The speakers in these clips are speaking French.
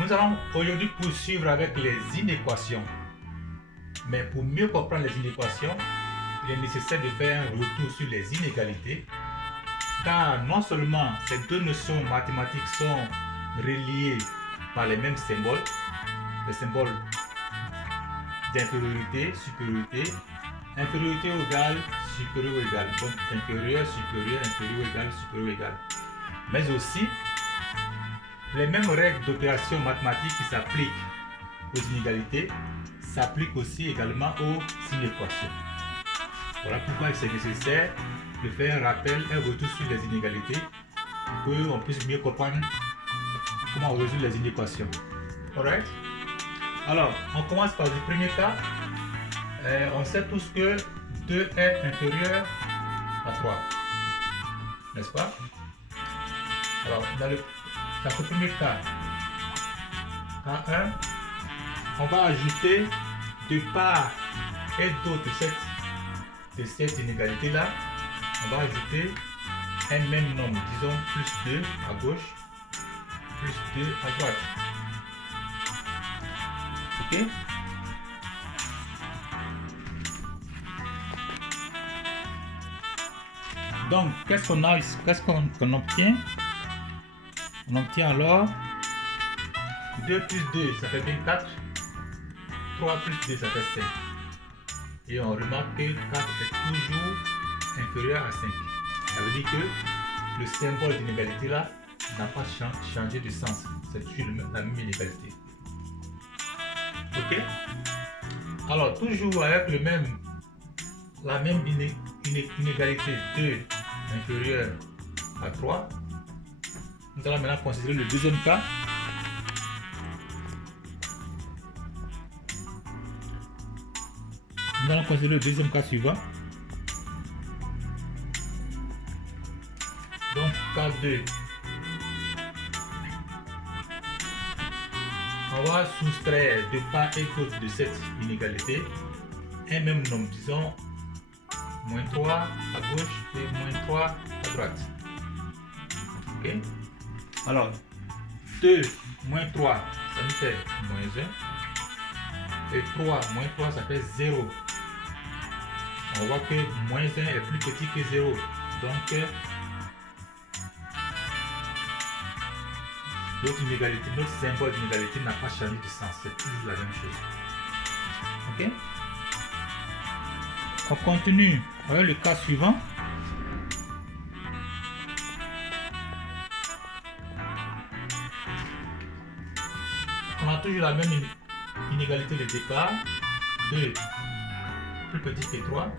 Nous allons aujourd'hui poursuivre avec les inéquations. Mais pour mieux comprendre les inéquations, il est nécessaire de faire un retour sur les inégalités, car non seulement ces deux notions mathématiques sont reliées par les mêmes symboles, les symboles d'infériorité, supériorité, infériorité égale, supérieur égale, donc inférieur, supérieur, inférieur égale, supérieur égale, mais aussi les mêmes règles d'opération mathématiques qui s'appliquent aux inégalités s'appliquent aussi également aux inéquations. Voilà pourquoi c'est nécessaire de faire un rappel, un retour sur les inégalités pour qu'on puisse mieux comprendre comment on résout les inéquations. Alright? Alors, on commence par le premier cas. On sait tous que 2 est inférieur à 3. N'est-ce pas? Alors, dans ce premier cas, K1, on va ajouter de part et d'autre de cette inégalité-là, on va ajouter un même nombre, disons plus 2 à gauche, plus 2 à droite. Ok? Donc, qu'est-ce qu'on obtient? On obtient alors 2 plus 2, ça fait bien 4. 3 plus 2, ça fait 5. Et on remarque que 4 est toujours inférieur à 5. Ça veut dire que le symbole d'inégalité là n'a pas changé de sens. C'est toujours la même inégalité. Ok? Alors, toujours avec la même inégalité 2 inférieur à 3, nous allons maintenant considérer le deuxième cas. Nous allons considérer le deuxième cas suivant. Donc, cas 2. On va soustraire de part et d'autre de cette inégalité un même nombre, disons moins 3 à gauche et moins 3 à droite. Ok? Alors, 2 moins 3, ça nous fait moins 1. Et 3 moins 3, ça fait 0. On voit que moins 1 est plus petit que 0. Donc, notre symbole d'inégalité n'a pas changé de sens. C'est toujours la même chose. Ok? On continue avec le cas suivant. On a toujours la même inégalité de départ. 2 plus petit que 3.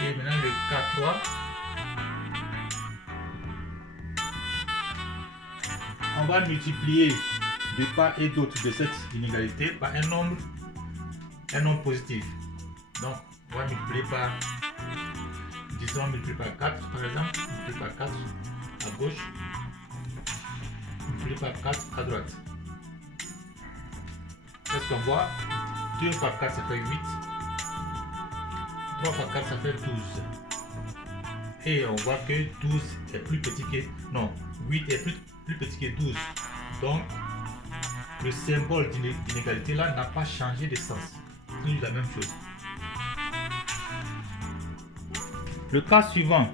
Et maintenant le cas 3. On va multiplier de part et d'autre de cette inégalité par un nombre positif. Donc, on va multiplier par, disons, multiplier par 4 par exemple, multiplier par 4 à gauche, multiplier par 4 à droite. Qu'est-ce qu'on voit? 2 par 4 ça fait 8, 3 par 4 ça fait 12. Et on voit que 12 est plus petit que, non, 8 est plus petit que 12. Donc, le symbole d'inégalité là n'a pas changé de sens. C'est toujours la même chose. Le cas suivant,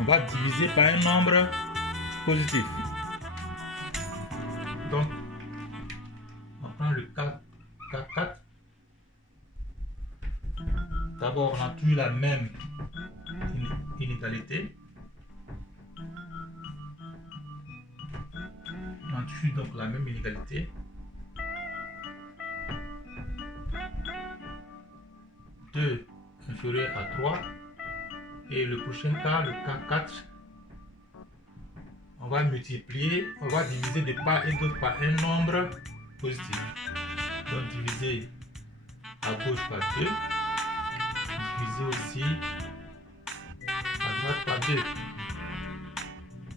on va diviser par un nombre positif. Donc, on prend le cas 4. D'abord, on a toujours la même inégalité. On a toujours donc la même inégalité. 2 inférieur à 3. Et le prochain cas, le cas 4, on va multiplier, on va diviser de part et d'autre par un nombre positif. Donc diviser à gauche par 2, diviser aussi à droite par 2.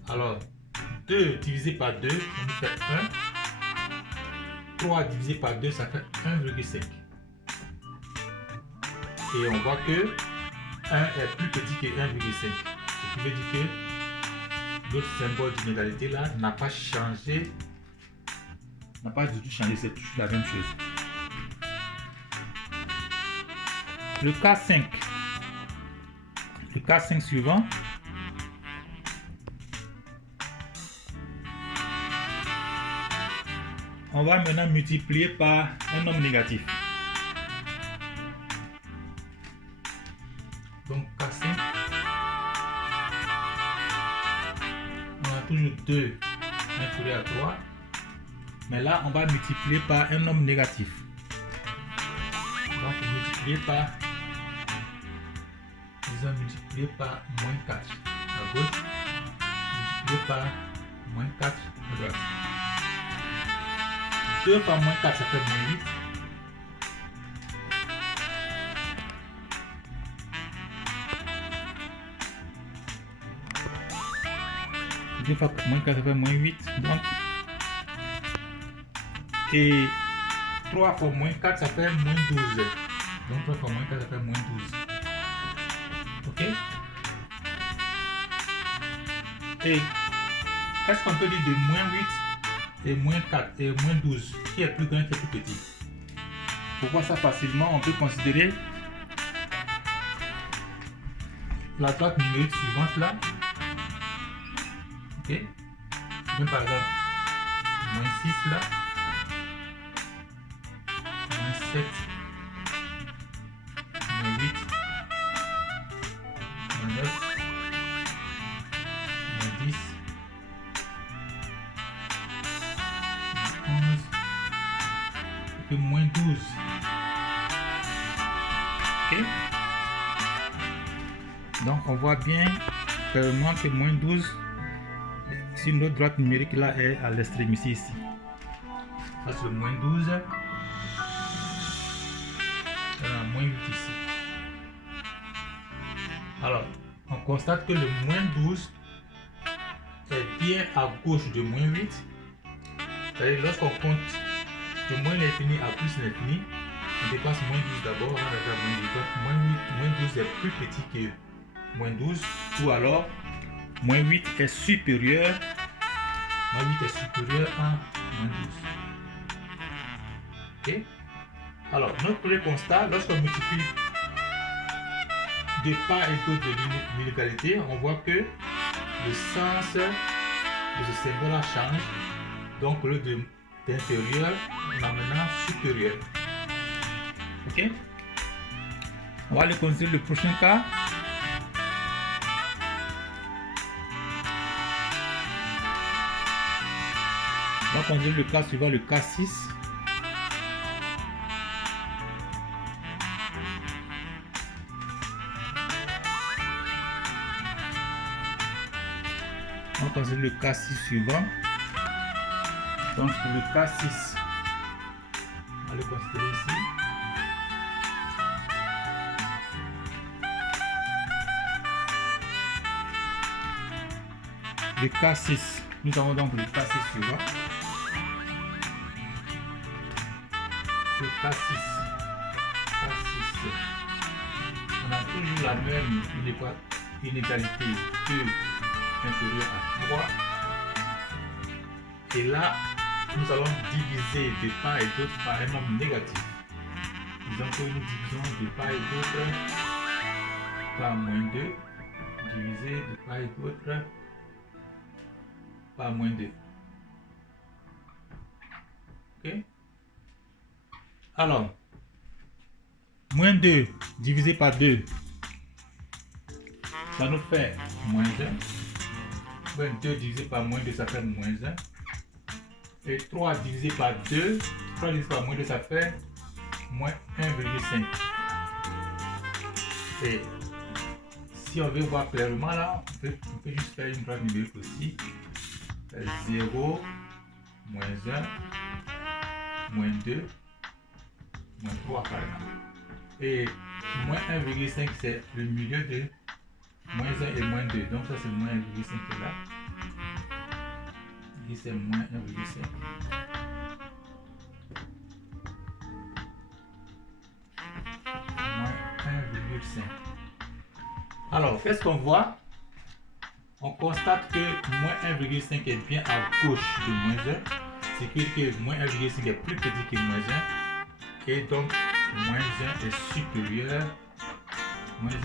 Alors, 2 divisé par 2, ça nous fait 1. 3 divisé par 2, ça fait 1,5. Et on voit que 1 est plus petit que 1,5. Ce qui veut dire que notre symbole d'inégalité là n'a pas changé n'a pas du tout changé, c'est toujours la même chose. Le cas 5. Le cas 5 suivant. On va maintenant multiplier par un nombre négatif. Donc cas 5. On a toujours 2 inférieur à 3. Mais là, on va multiplier par un nombre négatif. Donc multiplier par, disons multiplier par moins 4 à gauche, multiplier par moins 4 à droite. 2 par moins 4, ça fait moins 8. Deux fois moins 4, ça fait moins 8. Donc, et 3 fois moins 4, ça fait moins 12. Donc 3 fois moins 4, ça fait moins 12. Ok? Et est-ce qu'on peut dire de moins 8 et moins 4 et moins 12, qui est plus grand, qui est plus petit? Pour voir ça facilement, on peut considérer la droite numérique suivante là. Ok? Même par exemple, moins 6 là, moins 7, moins 8, moins 9, moins 10, moins 11, et puis moins 12. Ok? Donc on voit bien clairement que moins 12, si notre droite numérique là est à l'extrémité ici. Ça c'est le moins 12. Moins 8 ici. Alors, on constate que le moins 12 est bien à gauche de moins 8. C'est-à-dire lorsqu'on compte de moins l'infini à plus l'infini, on dépasse moins 12 d'abord, on va arriver à moins 8. Donc moins 12 est plus petit que moins 12, ou alors moins 8 est supérieur, moins 8 est supérieur à moins 12. Ok? Alors, notre premier constat, lorsqu'on multiplie de part et d'autre de l'inégalité, on voit que le sens de ce symbole change. Donc, le d'inférieur, on a maintenant supérieur. Ok? On va aller considérer le prochain cas. On va considérer le cas suivant, le cas 6. On va considérer le cas 6 suivant. Donc pour le cas 6, on va le considérer ici. Le cas 6, nous avons donc le cas 6 suivant. Le cas 6, on a toujours la même inégalité 2 inférieur à 3. Et là, nous allons diviser de part et d'autre par un nombre négatif. Disons que nous divisons de part et d'autre par moins 2, divisé de part et d'autre par moins 2. Ok? Alors, moins 2 divisé par 2, ça nous fait moins 1. 2 divisé par moins 2, ça fait moins 1. Et 3 divisé par 2, 3 divisé par moins 2, ça fait moins 1,5. Et si on veut voir clairement là, on peut juste faire une droite numérique aussi. 0, moins 1, moins 2, moins 3 par exemple. Et moins 1,5 c'est le milieu de moins 1 et moins 2. Donc ça c'est moins 1,5 qui est là. Ici c'est moins 1,5. Moins 1,5. Alors, qu'est-ce qu'on voit? On constate que moins 1,5 est bien à gauche de moins 1. sécure que moins 1,5 est plus petit que moins 1 et donc moins 1 est supérieur à moins 1,5.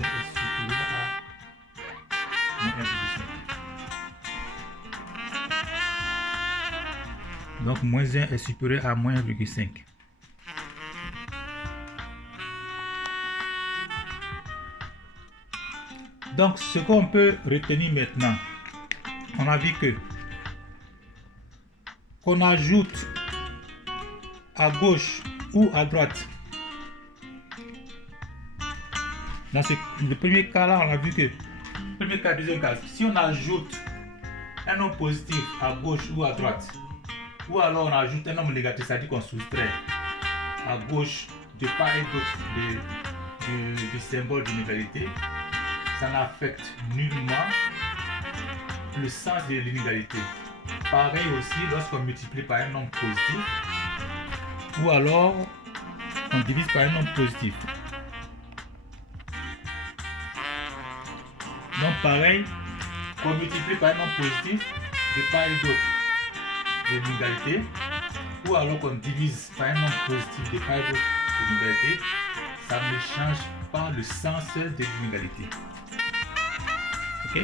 Donc moins 1 est supérieur à moins 1,5. Donc ce qu'on peut retenir maintenant, on a vu que qu'on ajoute à gauche ou à droite. Dans le premier cas là, on a vu que premier cas, deuxième cas, si on ajoute un nombre positif à gauche ou à droite, ou alors on ajoute un nombre négatif, c'est-à-dire qu'on soustrait à gauche de part et d'autre du symbole d'inégalité, ça n'affecte nullement le sens de l'inégalité. Pareil aussi lorsqu'on multiplie par un nombre positif ou alors on divise par un nombre positif. Donc pareil, on multiplie par un nombre positif de part et d'autre de l'inégalité ou alors qu'on divise par un nombre positif de part et d'autre de l'inégalité, ça ne change pas le sens de l'inégalité. Ok?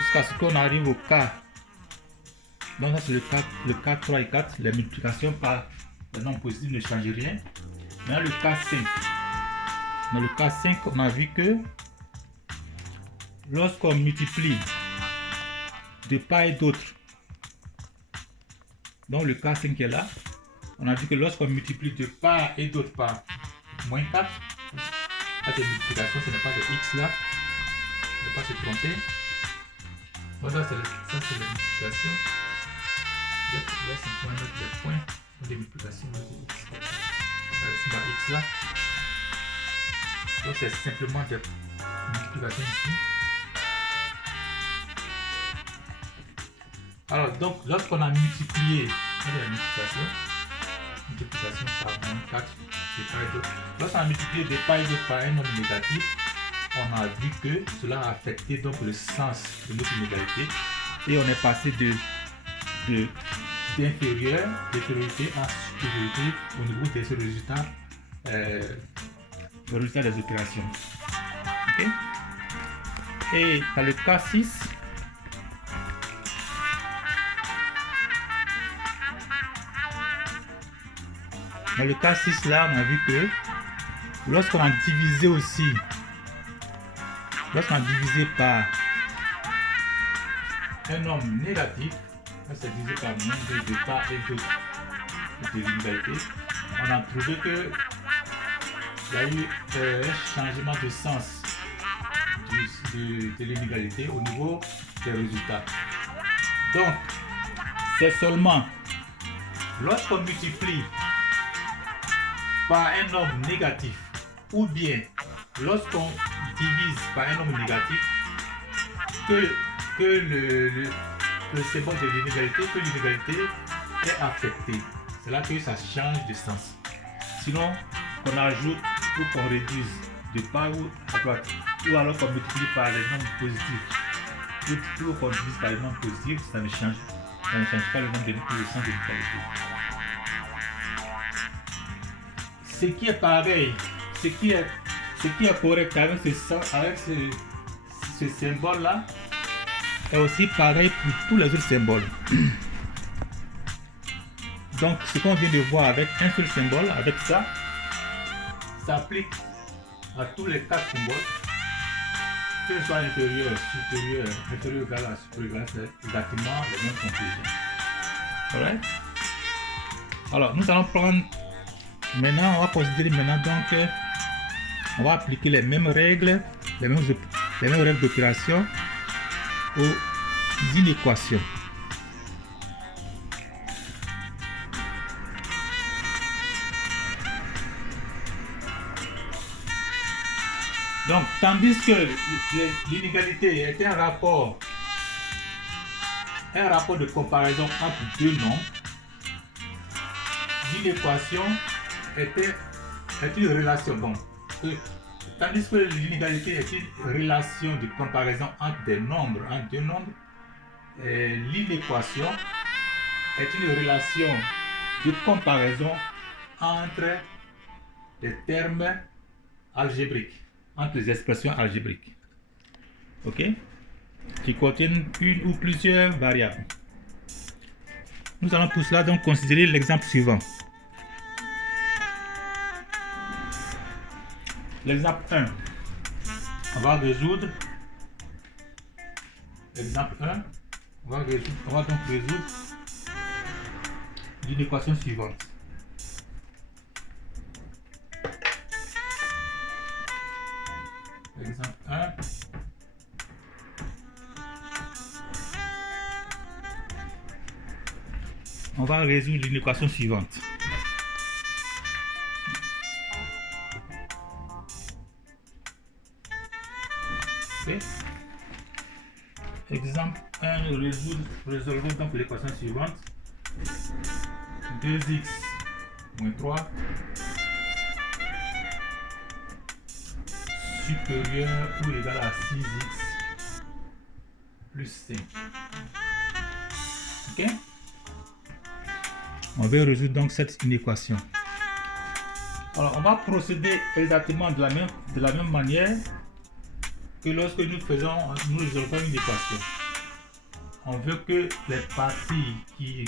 Jusqu'à ce qu'on arrive au cas. Donc ça c'est le cas 3 et 4, la multiplication par le nombre positif ne change rien. Dans le cas 5, dans le cas 5, on a vu que lorsqu'on multiplie de part et d'autre, donc le cas 5 est là, on a vu que lorsqu'on multiplie de part et d'autre par moins 4, ça c'est multiplication, ce n'est pas de x là, ne pas se tromper. Voilà, ça c'est la multiplication. Là simplement mettre des points de multiplication de x. C'est ma x là. Donc c'est simplement des multiplications ici. Alors donc lorsqu'on a multiplié la multiplication par moins 4 de part et d'autre, lorsqu'on a multiplié de part et d'autre par un nombre négatif, on a vu que cela a affecté donc le sens de notre inégalité et on est passé d'infériorité à supériorité au niveau des résultats, des opérations. Okay? Et dans le cas 6, dans le cas 6 là, on a vu que lorsqu'on a divisé aussi, lorsqu'on a divisé par un nombre négatif, c'est divisé par moins de part et d'autre de l'inégalité, on a trouvé que il y a eu un changement de sens de l'inégalité au niveau des résultats. Donc, c'est seulement lorsqu'on multiplie par un nombre négatif ou bien lorsqu'on divise par un nombre négatif que le symbole de l'inégalité, que l'inégalité est affectée. C'est là que ça change de sens. Sinon, qu'on ajoute ou qu'on réduise de part ou à droite, ou alors qu'on multiplie par les nombres positifs, ou qu'on divise par les nombres positifs, ça ne change pas le nombre de le sens de l'inégalité. Ce qui est pareil, ce qui est correct avec ce symbole-là, est aussi pareil pour tous les autres symboles. Donc, ce qu'on vient de voir avec un seul symbole, avec ça s'applique à tous les 4 symboles, que ce soit inférieur, supérieur, inférieur égal à supérieur égal, c'est exactement les mêmes conclusions. Alright? Alors, nous allons prendre maintenant, on va considérer maintenant donc, on va appliquer les mêmes règles, les mêmes règles d'opération aux inéquations. Donc, tandis que l'inégalité est un rapport de comparaison entre deux nombres, l'inéquation est une relation. Donc, tandis que l'inégalité est une relation de comparaison entre deux nombres, l'inéquation est une relation de comparaison entre les termes algébriques, entre les expressions algébriques, ok, qui contiennent une ou plusieurs variables. Nous allons pour cela donc considérer l'exemple suivant. L'exemple 1, on va résoudre. Exemple 1, on va donc résoudre une équation suivante. Exemple 1. On va résoudre une équation suivante. Okay. Exemple 1, résolvons donc l'équation suivante. 2x moins 3 supérieur ou égal à 6x plus 5. Ok? On va résoudre donc cette inéquation. Alors, on va procéder exactement de la même manière que lorsque nous résolvons une équation. On veut que les parties qui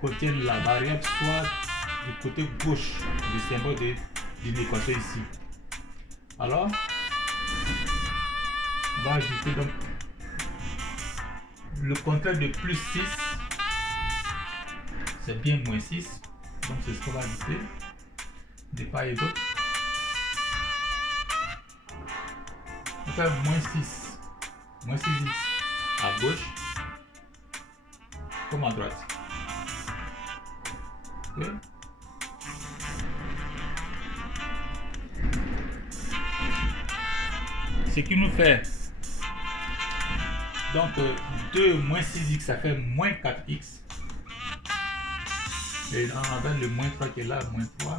contiennent la variable soient du côté gauche du symbole de l'équation ici. Alors, on va ajouter donc le contraire de plus 6, c'est bien moins 6, donc c'est ce qu'on va ajouter de part et d'autre. On va faire moins 6x à gauche comme à droite. Okay. Ce qui nous fait donc 2 moins 6x, ça fait moins 4x. Et on a le moins 3 qui est là, moins 3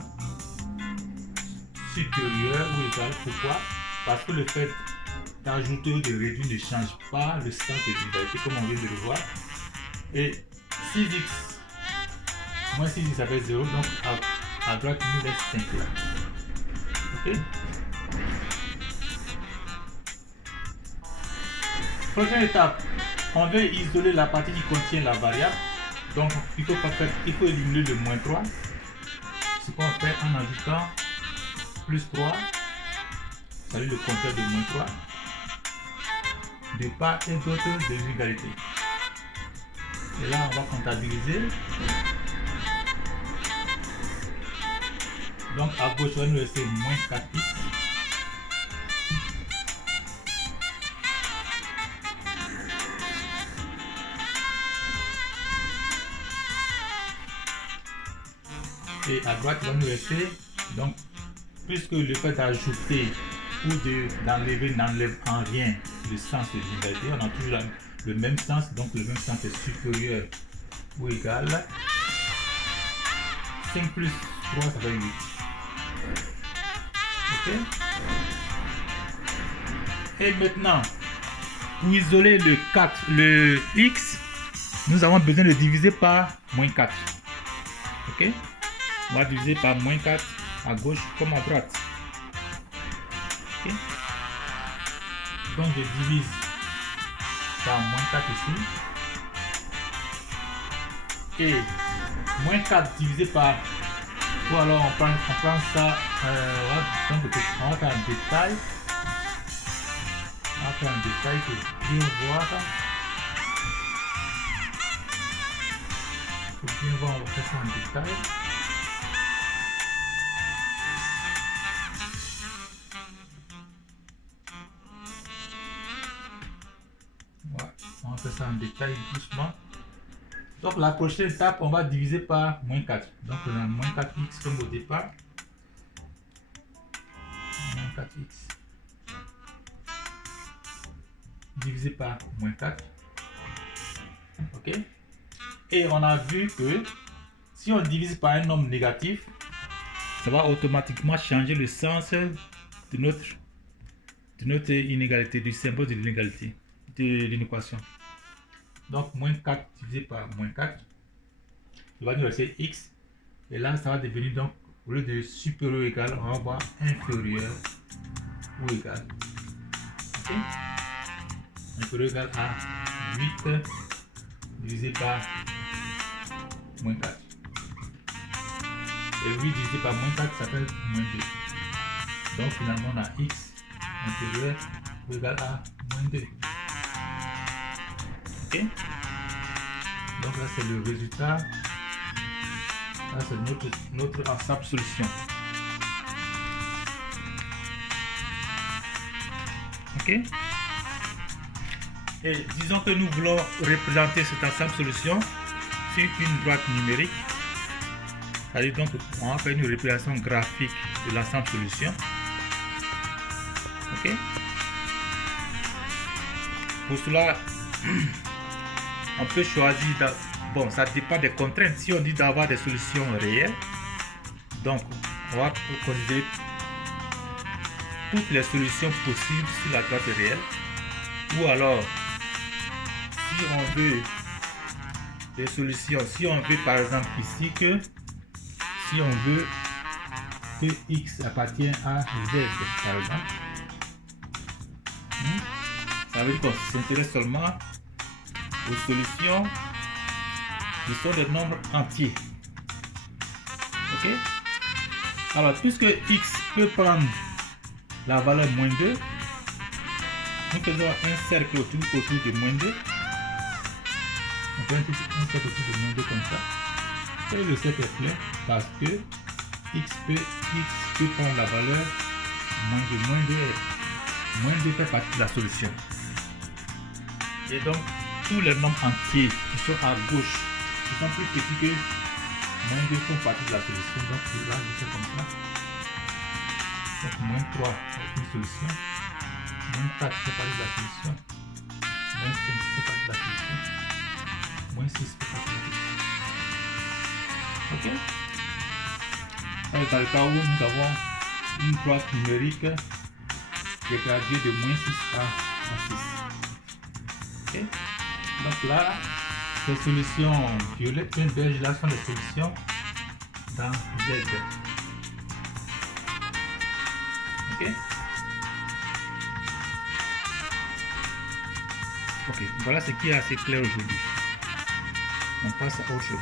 supérieur ou égal. Pourquoi? Parce que le fait d'ajouter ou de réduire ne change pas le sens de l'unité comme on vient de le voir. Et 6x moins 6x, ça fait 0, donc à droite il nous laisse 5 là. Ok. Prochaine étape, on veut isoler la partie qui contient la variable. Donc il faut éliminer le moins 3. Ce qu'on fait en ajoutant plus 3, c'est-à-dire le contraire de moins 3, de part et d'autre de l'égalité. Et là on va comptabiliser. Donc à gauche on va nous laisser moins 4x. Et à droite il va nous laisser, donc puisque le fait d'ajouter ou d'enlever n'enlève en rien le sens de l'égalité, on a toujours le même sens, donc le même sens est supérieur ou égal. 5 plus 3 ça fait 8. Ok. Et maintenant, pour isoler le x, nous avons besoin de diviser par moins 4. Ok. On va diviser par moins 4 à gauche comme à droite. Okay. Donc je divise par moins 4 ici. Et moins 4 divisé par... Ou alors on prend ça... on va faire un détail. On va faire un détail pour bien voir. Pour bien voir, on va faire ça en détail. On va faire ça en détail doucement. Donc la prochaine étape, on va diviser par moins 4. Donc on a moins 4x comme au départ. Moins 4x divisé par moins 4. Ok. Et on a vu que si on divise par un nombre négatif, ça va automatiquement changer le sens de notre inégalité, du symbole de l'inégalité, de l'inéquation. Donc moins 4 divisé par moins 4. il va nous rester x. Et là, ça va devenir donc, au lieu de supérieur ou égal, on va voir inférieur ou égal. Ok? Inférieur ou égal à 8 divisé par moins 4. Et 8 divisé par moins 4 s'appelle moins 2. Donc finalement on a x inférieur ou égal à moins 2. Ok? Donc là c'est le résultat. Là c'est notre ensemble solution. Ok? Et disons que nous voulons représenter cet ensemble solution sur une droite numérique. C'est-à-dire donc on va faire une représentation graphique de l'ensemble solution. Ok? Pour cela, on peut choisir, bon, ça dépend des contraintes. Si on dit d'avoir des solutions réelles, donc on va considérer toutes les solutions possibles sur la droite réelle. Ou alors, si on veut des solutions, si on veut par exemple ici que, si on veut que x appartient à z par exemple, ça veut dire qu'on s'intéresse seulement aux solutions qui sont des nombres entiers. Ok? Alors, puisque x peut prendre la valeur moins 2, nous faisons un cercle autour de moins 2. On fait un cercle autour de moins 2 comme ça. Et le cercle est plein parce que x peut prendre la valeur moins 2. Moins 2 fait partie de la solution. Et donc, tous les nombres entiers qui sont à gauche, qui sont plus petits que moins 2 font partie de la solution. Donc là, je fais comme ça. Donc, moins 3 est une solution. Moins 4 fait partie de la solution. Moins 5 fait partie de la solution. Moins 6 fait partie de la solution. Ok? Alors, dans le cas où nous avons une droite numérique qui est graduée de moins 6 à 6. Ok? Donc là, ces solutions violettes et beige là sont des solutions dans Z. Ok? Ok, voilà ce qui est assez clair aujourd'hui. On passe à autre chose.